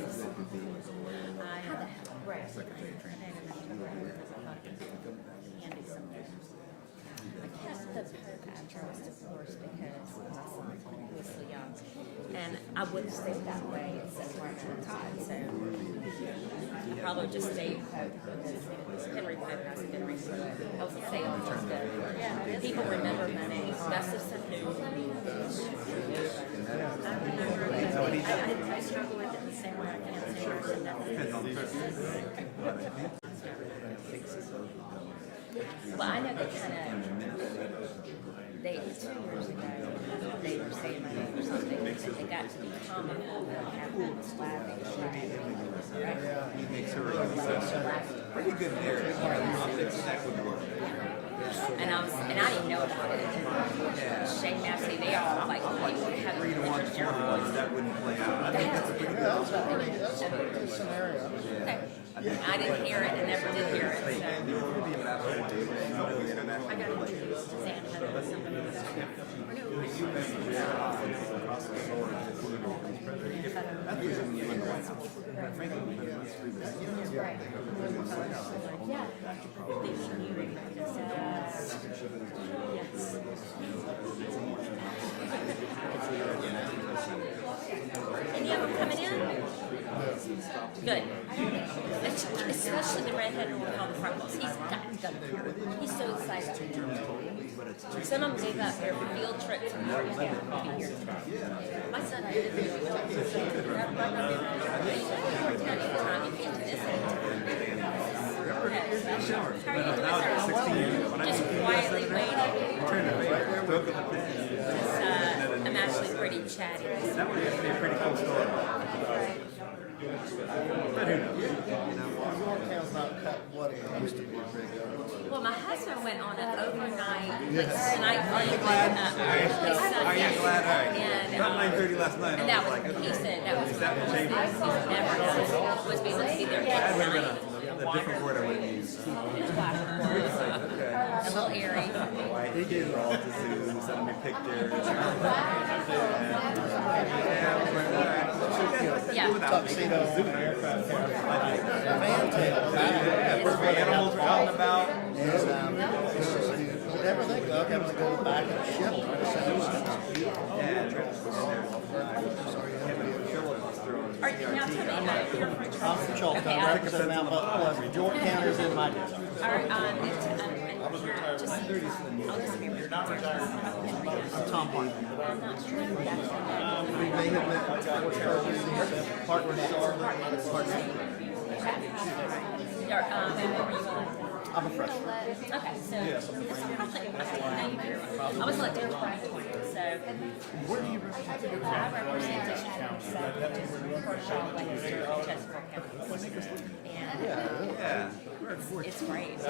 I had to have right. I took it because I thought it would be handy someday. I kept the Pope after I was divorced because my son was so young. And I would have stayed that way except for time. So I probably just stayed Pope because Henry Pope has a good reason. I was a salesman. Yeah, people remember my name. Best of St. Louis. I remember I struggle with it the same way I can't say well, I know they kind of, they 2 years ago, they were saying my name or something, and they got to be comical and have that laughing He makes her pretty good there. That would work. and I didn't know about it. Shane Massey, they all like people have 3 to 1 that wouldn't play out. I think that's a pretty good scenario. Okay. I didn't hear it and never did hear it. So. I got to Suzanne Heather or something. That's the reason we went to the White House. Frankly, we've been months through this. Yeah. Any of them coming in? Good. Especially the redheaded one on the front rows. He's he's so excited. Some of them gave up their field trips and more to be here. My son did the field trip. Anytime you get to this age. How are you doing, sir? Just quietly waiting. I'm actually pretty chatty. That would be a pretty cool story. But who knows? Yorktown's not cut what it used to be. Well, my husband went on an overnight night flight with Are you glad? and Not 9:30 last night. and that was he said that was That would change. never done was be able to see their That would have been night. a different word I would have used. A little airy. He gave her all to Sue, sending me pictures. Yeah. Tuxedo, aircraft Animals are out and about. Never think of having to go back and ship. Now tell me, you're from I'm from Chilton. I represent Mount Pleasant. Yorktown is in my district. You're not retired. I'm Tom Parker. We may have met partner in Charlotte, partner. I'm a freshman. Okay, so it's probably, I was elected in 2020, so. Where do you represent? I represent District County, so Kershaw, Lancaster, Chesapeake County. And it's great. I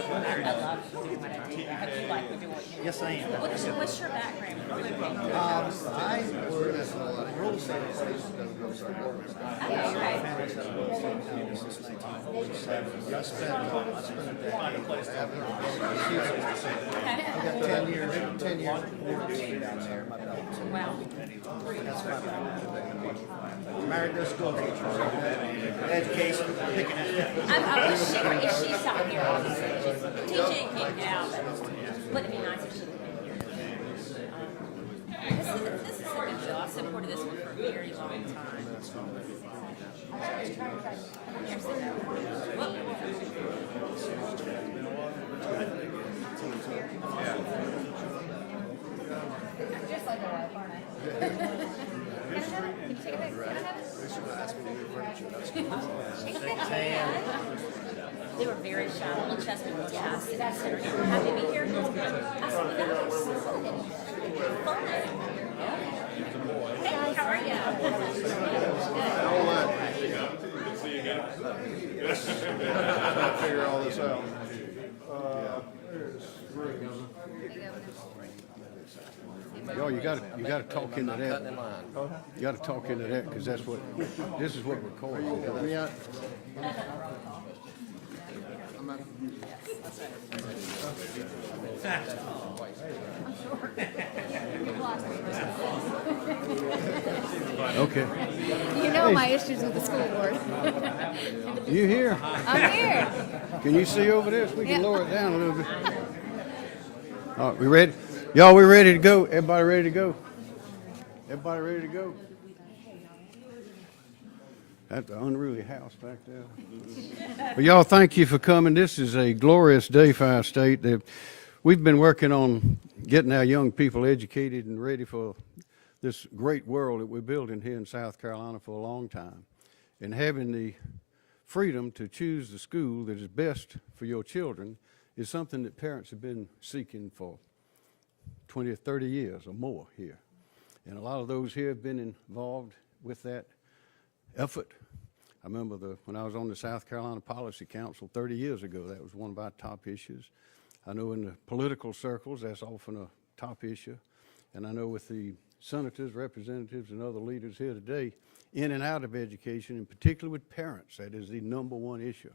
love doing what I do. I hope you like doing what you do. Yes, I am. What's your background? I was real estate agent. I spent a decade I've got 10 years of working down there in my belt. Wow. That's my background. Married to a school teacher. Education, picking it. I wish she were, if she's out here, obviously. She's teaching, now, but wouldn't it be nice if she would have been here? This is a good show. I've supported this one for a very long time. Just like a wife, aren't I? Can I have it? Can you take it back? Can I have it? They were very shy. Little Chester was happy to be here. I said, fun. Hey, how are you? Good to see you again. Trying to figure all this out. Yo, you gotta talk into that. You gotta talk into that because this is what records. Yeah. Okay. You know my issues with the school board. You here? I'm here. Can you see over this? We can Yeah. lower it down a little bit. All right, we ready? Y'all, we ready to go? Everybody ready to go? Everybody ready to go? That's the unruly house back there. Well, y'all, thank you for coming. This is a glorious day for our state. We've been working on getting our young people educated and ready for this great world that we're building here in South Carolina for a long time. And having the freedom to choose the school that is best for your children is something that parents have been seeking for 20 or 30 years or more here. And a lot of those here have been involved with that effort. I remember when I was on the South Carolina Policy Council 30 years ago, that was one of our top issues. I know in the political circles, that's often a top issue. And I know with the senators, representatives, and other leaders here today, in and out of education, and particularly with parents, that is the number one issue.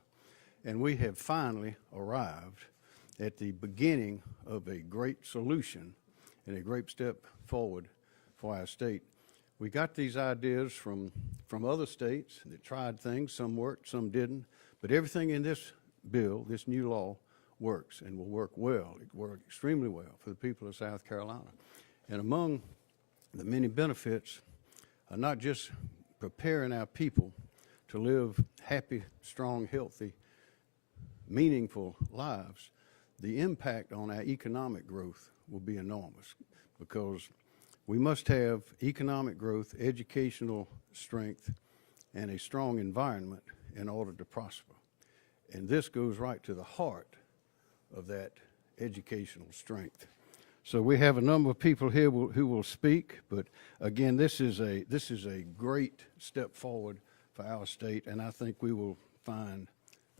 And we have finally arrived at the beginning of a great solution and a great step forward for our state. We got these ideas from other states that tried things. Some worked, some didn't. But everything in this bill, this new law, works and will work well. It worked extremely well for the people of South Carolina. And among the many benefits are not just preparing our people to live happy, strong, healthy, meaningful lives, the impact on our economic growth will be enormous, because we must have economic growth, educational strength, and a strong environment in order to prosper. And this goes right to the heart of that educational strength. So we have a number of people here who will speak, but again, this is a great step forward for our state, and I think we will find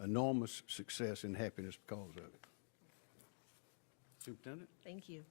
enormous success and happiness because of it. Superintendent? Thank you.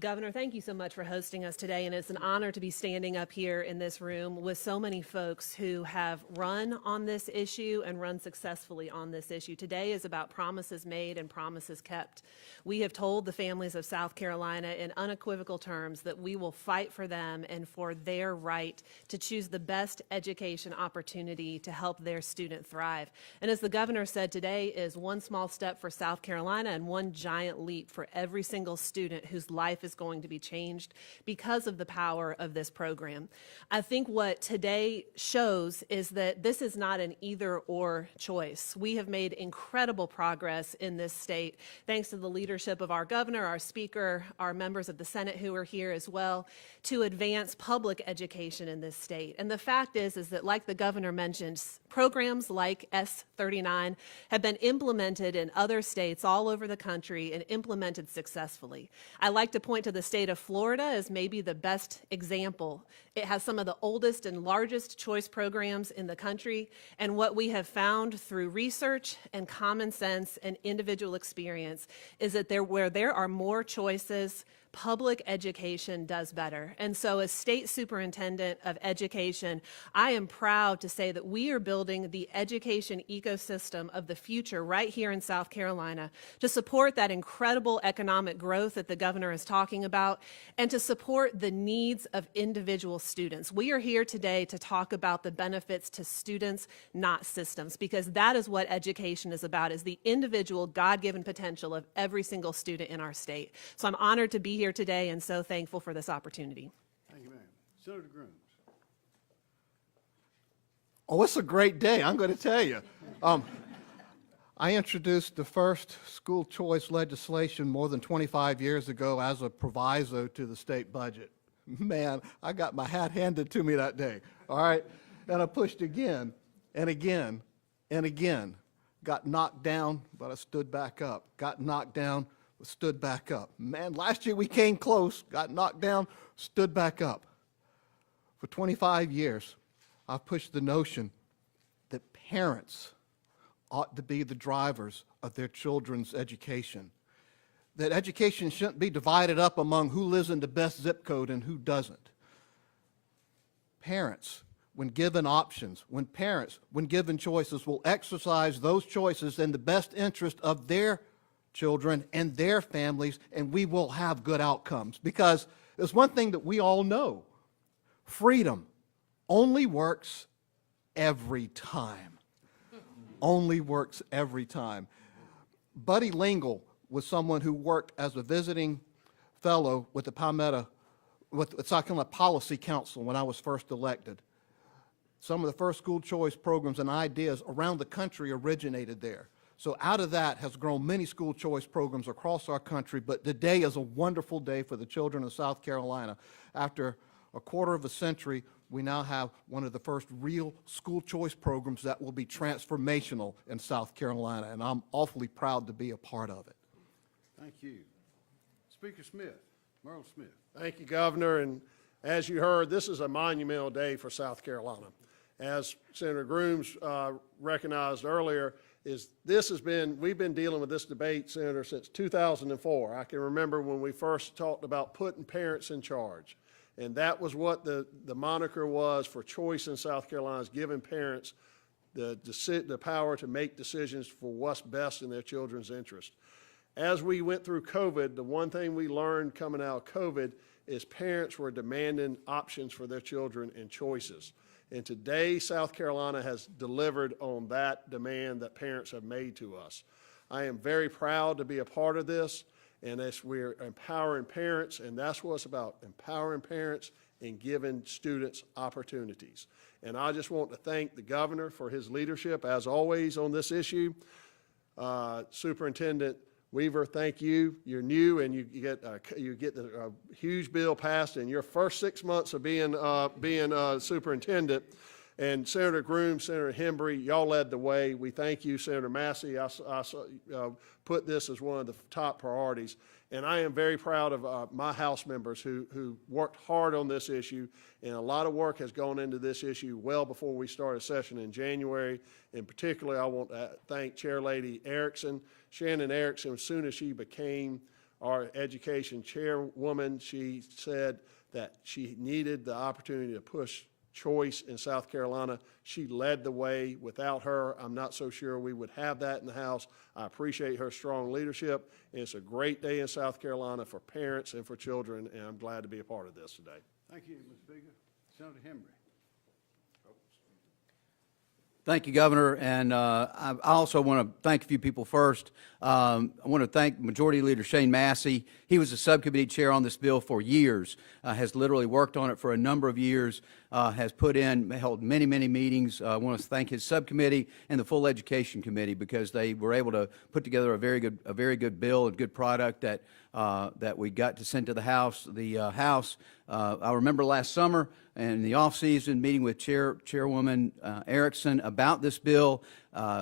Governor, thank you so much for hosting us today, and it's an honor to be standing up here in this room with so many folks who have run on this issue and run successfully on this issue. Today is about promises made and promises kept. We have told the families of South Carolina in unequivocal terms that we will fight for them and for their right to choose the best education opportunity to help their student thrive. And as the governor said, today is one small step for South Carolina and one giant leap for every single student whose life is going to be changed because of the power of this program. I think what today shows is that this is not an either-or choice. We have made incredible progress in this state, thanks to the leadership of our governor, our speaker, our members of the Senate who are here as well, to advance public education in this state. And the fact is that, like the governor mentioned, programs like S39 have been implemented in other states all over the country and implemented successfully. I like to point to the state of Florida as maybe the best example. It has some of the oldest and largest choice programs in the country, and what we have found through research and common sense and individual experience is that where there are more choices, public education does better. And so as State Superintendent of Education, I am proud to say that we are building the education ecosystem of the future right here in South Carolina to support that incredible economic growth that the governor is talking about and to support the needs of individual students. We are here today to talk about the benefits to students, not systems, because that is what education is about, is the individual God-given potential of every single student in our state. So I'm honored to be here today and so thankful for this opportunity. Thank you, ma'am. Senator Grooms. Oh, it's a great day, I'm going to tell you. I introduced the first school choice legislation more than 25 years ago as a proviso to the state budget. Man, I got my hat handed to me that day, all right? And I pushed again and again and again. Got knocked down, but I stood back up. Got knocked down, but stood back up. Man, last year we came close, got knocked down, stood back up. For 25 years, I've pushed the notion that parents ought to be the drivers of their children's education. That education shouldn't be divided up among who lives in the best zip code and who doesn't. Parents, when given options, when given choices, will exercise those choices in the best interest of their children and their families, and we will have good outcomes. Because there's one thing that we all know, freedom only works every time. Only works every time. Buddy Lingle was someone who worked as a visiting fellow with the Palmetto, with the South Carolina Policy Council when I was first elected. Some of the first school choice programs and ideas around the country originated there. So out of that has grown many school choice programs across our country, but today is a wonderful day for the children of South Carolina. After a quarter of a century, we now have one of the first real school choice programs that will be transformational in South Carolina, and I'm awfully proud to be a part of it. Thank you. Speaker Smith, Merle Smith. Thank you, Governor. And as you heard, this is a monumental day for South Carolina. As Senator Grooms recognized earlier, we've been dealing with this debate, Senator, since 2004. I can remember when we first talked about putting parents in charge. And that was what the moniker was for choice in South Carolina, is giving parents the power to make decisions for what's best in their children's interest. As we went through COVID, the one thing we learned coming out of COVID is parents were demanding options for their children and choices. And today, South Carolina has delivered on that demand that parents have made to us. I am very proud to be a part of this, and as we're empowering parents, and that's what it's about, empowering parents and giving students opportunities. And I just want to thank the governor for his leadership, as always, on this issue. Superintendent Weaver, thank you. You're new, and you get the huge bill passed in your first 6 months of being superintendent. And Senator Grooms, Senator Hembry, y'all led the way. We thank you, Senator Massey. I put this as one of the top priorities. And I am very proud of my House members who worked hard on this issue. And a lot of work has gone into this issue well before we started session in January. In particular, I want to thank Chair Lady Erickson, Shannon Erickson. As soon as she became our education chairwoman, she said that she needed the opportunity to push choice in South Carolina. She led the way. Without her, I'm not so sure we would have that in the House. I appreciate her strong leadership, and it's a great day in South Carolina for parents and for children, and I'm glad to be a part of this today. Thank you, Mr. Speaker. Senator Hembry. Thank you, Governor, and I also want to thank a few people first. I want to thank Majority Leader Shane Massey. He was the subcommittee chair on this bill for years, has literally worked on it for a number of years, has held many, many meetings. I want to thank his subcommittee and the full Education Committee, because they were able to put together a very good bill, a good product that we got to send to the House. I remember last summer, in the off-season, meeting with Chairwoman Erickson about this bill.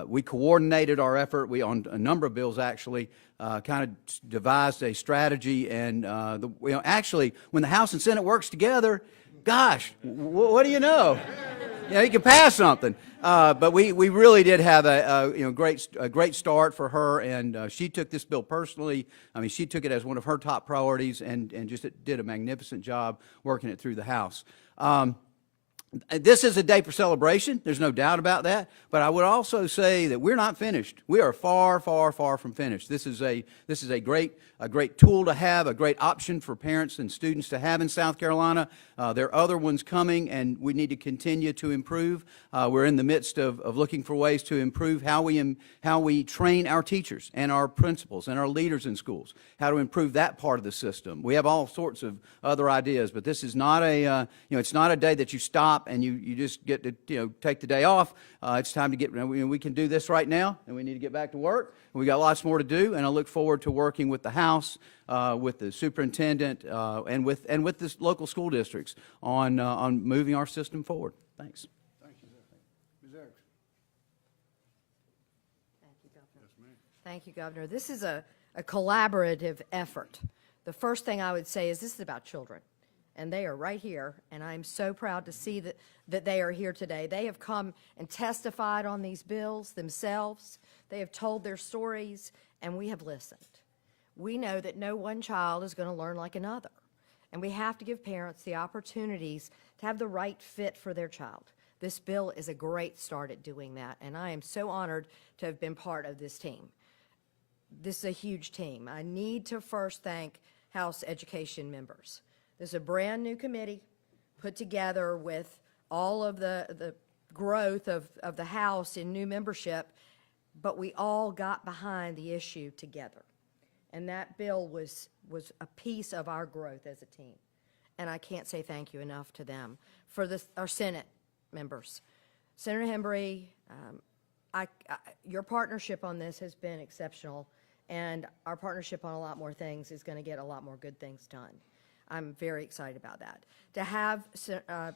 We coordinated our effort. We, on a number of bills actually, kind of devised a strategy. And actually, when the House and Senate works together, gosh, what do you know? You can pass something. But we really did have a great start for her, and she took this bill personally. I mean, she took it as one of her top priorities, and just did a magnificent job working it through the House. This is a day for celebration. There's no doubt about that. But I would also say that we're not finished. We are far, far, far from finished. This is a great tool to have, a great option for parents and students to have in South Carolina. There are other ones coming, and we need to continue to improve. We're in the midst of looking for ways to improve how we train our teachers and our principals and our leaders in schools, how to improve that part of the system. We have all sorts of other ideas, but this is not it's not a day that you stop and you just get to take the day off. It's time to get. We can do this right now, and we need to get back to work. We got lots more to do, and I look forward to working with the House, with the superintendent, and with the local school districts on moving our system forward. Thanks. Thank you, sir. Ms. Erickson. Thank you, Governor. Thank you, Governor. This is a collaborative effort. The first thing I would say is this is about children, and they are right here, and I'm so proud to see that they are here today. They have come and testified on these bills themselves. They have told their stories, and we have listened. We know that no one child is going to learn like another, and we have to give parents the opportunities to have the right fit for their child. This bill is a great start at doing that, and I am so honored to have been part of this team. This is a huge team. I need to first thank House Education members. This is a brand new committee, put together with all of the growth of the House in new membership, but we all got behind the issue together. And that bill was a piece of our growth as a team. And I can't say thank you enough to them. For our Senate members, Senator Hembry, your partnership on this has been exceptional, and our partnership on a lot more things is going to get a lot more good things done. I'm very excited about that. To have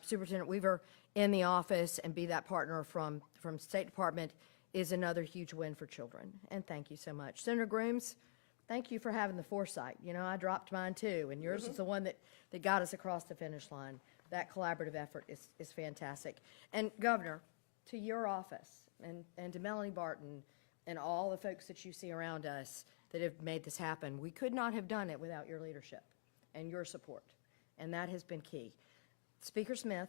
Superintendent Weaver in the office and be that partner from State Department is another huge win for children, and thank you so much. Senator Grooms, thank you for having the foresight. You know, I dropped mine too, and yours is the one that got us across the finish line. That collaborative effort is fantastic. And Governor, to your office and to Melanie Barton and all the folks that you see around us that have made this happen, we could not have done it without your leadership and your support, and that has been key. Speaker Smith,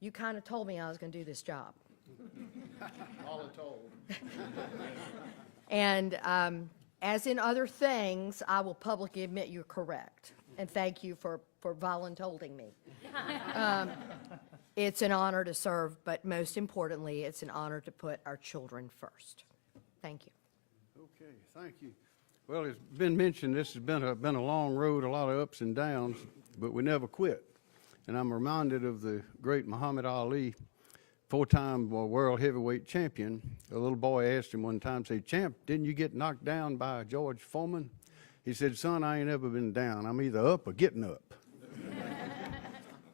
you kind of told me I was going to do this job. All told. And as in other things, I will publicly admit you're correct, and thank you for voluntolding me. It's an honor to serve, but most importantly, it's an honor to put our children first. Thank you. Okay, thank you. Well, it's been mentioned, this has been a long road, a lot of ups and downs, but we never quit. And I'm reminded of the great Muhammad Ali, 4-time world heavyweight champion. A little boy asked him one time, say, "Champ, didn't you get knocked down by George Foreman?" He said, "Son, I ain't ever been down. I'm either up or getting up."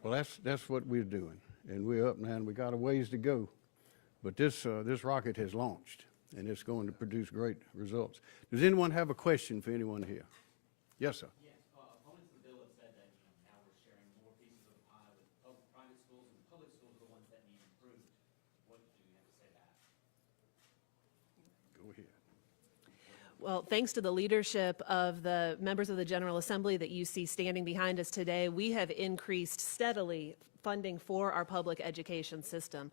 Well, that's what we're doing, and we're up now, and we got a ways to go. But this rocket has launched, and it's going to produce great results. Does anyone have a question for anyone here? Yes, sir. Yes, opponents of the bill have said that now we're sharing more pieces of the pie with private schools, and public schools are the ones that need improved. What do you have to say to that? Go ahead. Well, thanks to the leadership of the members of the General Assembly that you see standing behind us today, we have increased steadily funding for our public education system.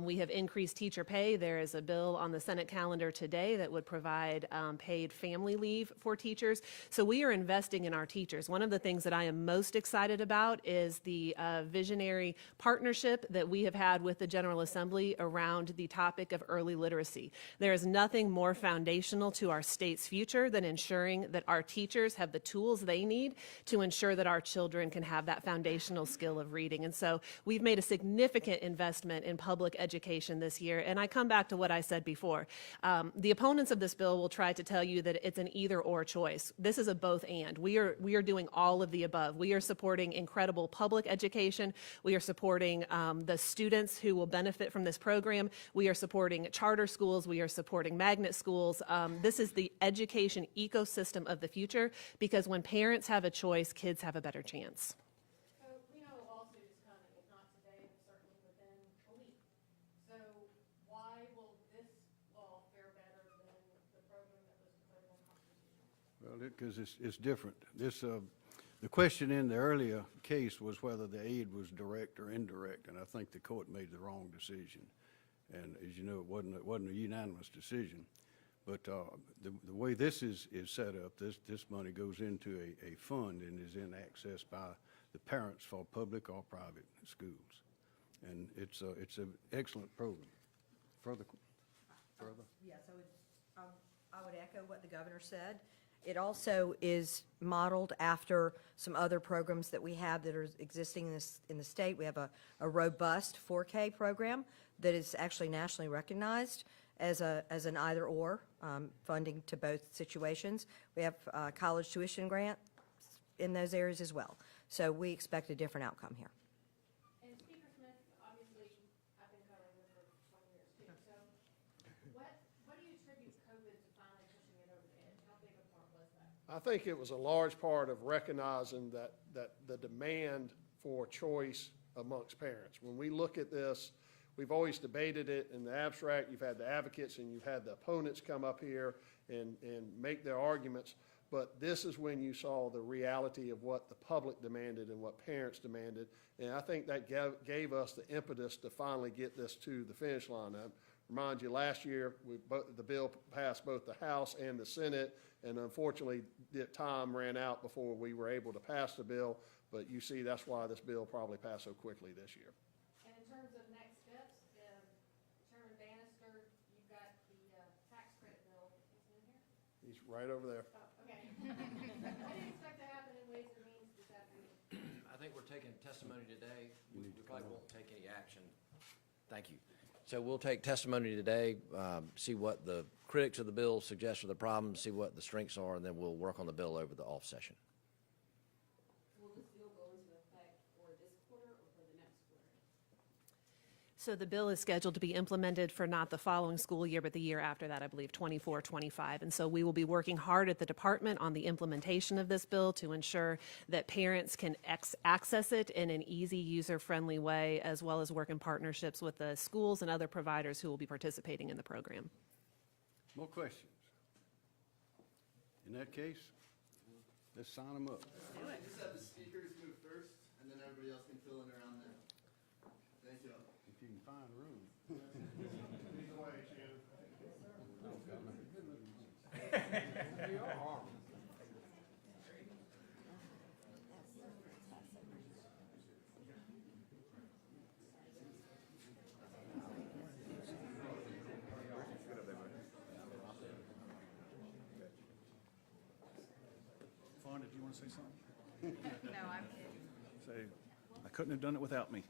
We have increased teacher pay. There is a bill on the Senate calendar today that would provide paid family leave for teachers. So we are investing in our teachers. One of the things that I am most excited about is the visionary partnership that we have had with the General Assembly around the topic of early literacy. There is nothing more foundational to our state's future than ensuring that our teachers have the tools they need to ensure that our children can have that foundational skill of reading. And so we've made a significant investment in public education this year. And I come back to what I said before. The opponents of this bill will try to tell you that it's an either-or choice. This is a both-and. We are doing all of the above. We are supporting incredible public education. We are supporting the students who will benefit from this program. We are supporting charter schools. We are supporting magnet schools. This is the education ecosystem of the future, because when parents have a choice, kids have a better chance. We know a lawsuit is coming, if not today, but certainly within a week. So why will this law fare better than the program that was declared unconstitutional? Well, because it's different. The question in the earlier case was whether the aid was direct or indirect, and I think the court made the wrong decision. And as you know, it wasn't a unanimous decision. But the way this is set up, this money goes into a fund and is in access by the parents for public or private schools. And it's an excellent program. Further? Yes, I would echo what the governor said. It also is modeled after some other programs that we have that are existing in the state. We have a robust 4K program that is actually nationally recognized as an either-or, funding to both situations. We have college tuition grants in those areas as well. So we expect a different outcome here. And Speaker Smith, obviously, I've been covering this for 20 years too. So what do you attribute COVID to finally pushing it over the edge? How big a part was that? I think it was a large part of recognizing that the demand for choice amongst parents. When we look at this, we've always debated it in the abstract. You've had the advocates and you've had the opponents come up here and make their arguments. But this is when you saw the reality of what the public demanded and what parents demanded. And I think that gave us the impetus to finally get this to the finish line. I remind you, last year, the bill passed both the House and the Senate, and unfortunately, the time ran out before we were able to pass the bill. But you see, that's why this bill probably passed so quickly this year. And in terms of next steps, Chairman Bannister, you've got the tax credit bill. Is it in here? He's right over there. Oh, okay. What do you expect to happen in Ways and Means this afternoon? I think we're taking testimony today. We probably won't take any action. Thank you. So we'll take testimony today, see what the critics of the bill suggest are the problems, see what the strengths are, and then we'll work on the bill over the off session. Will this bill go into effect for this quarter or for the next quarter? So the bill is scheduled to be implemented for not the following school year, but the year after that, I believe, 24, 25. And so we will be working hard at the department on the implementation of this bill to ensure that parents can access it in an easy, user-friendly way, as well as work in partnerships with the schools and other providers who will be participating in the program. More questions? In that case, let's sign them up. Just have the speakers move first, and then everybody else can fill in around them. Thank you. If you can find room. Fonda, do you want to say something? No, I'm kidding. Say, I couldn't have done it without me.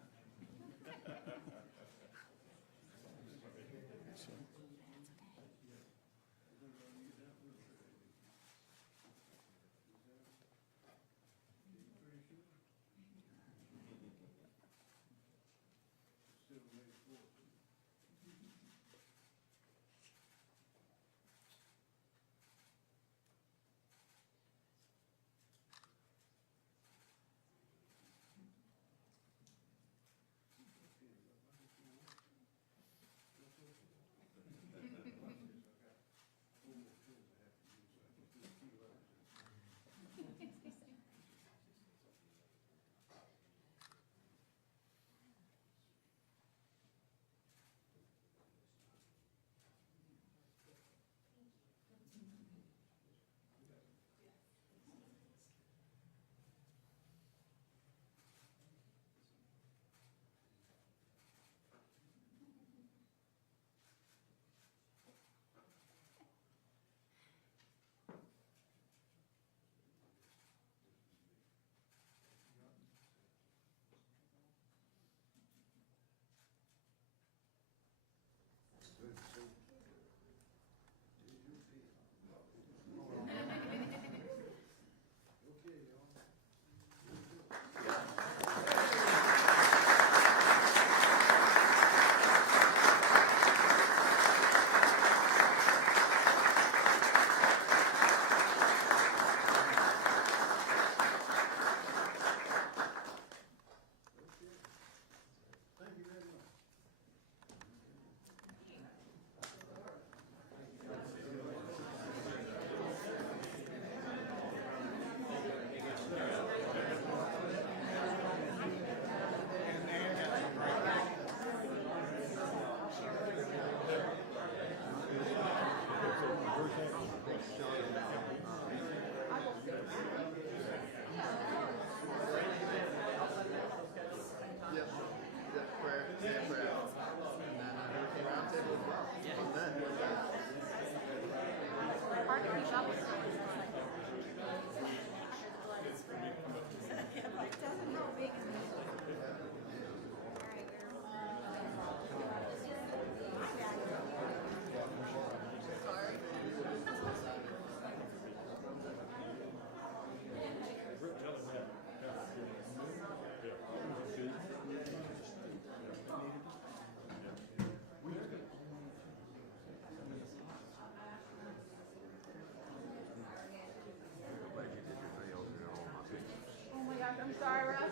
I'm sorry, Russ.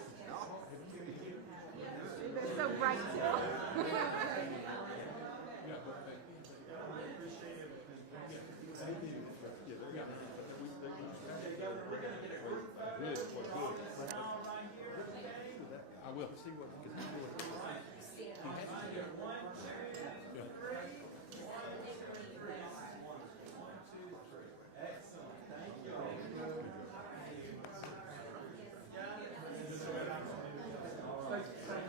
They're so bright, too. I will. See what,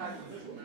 Thank you.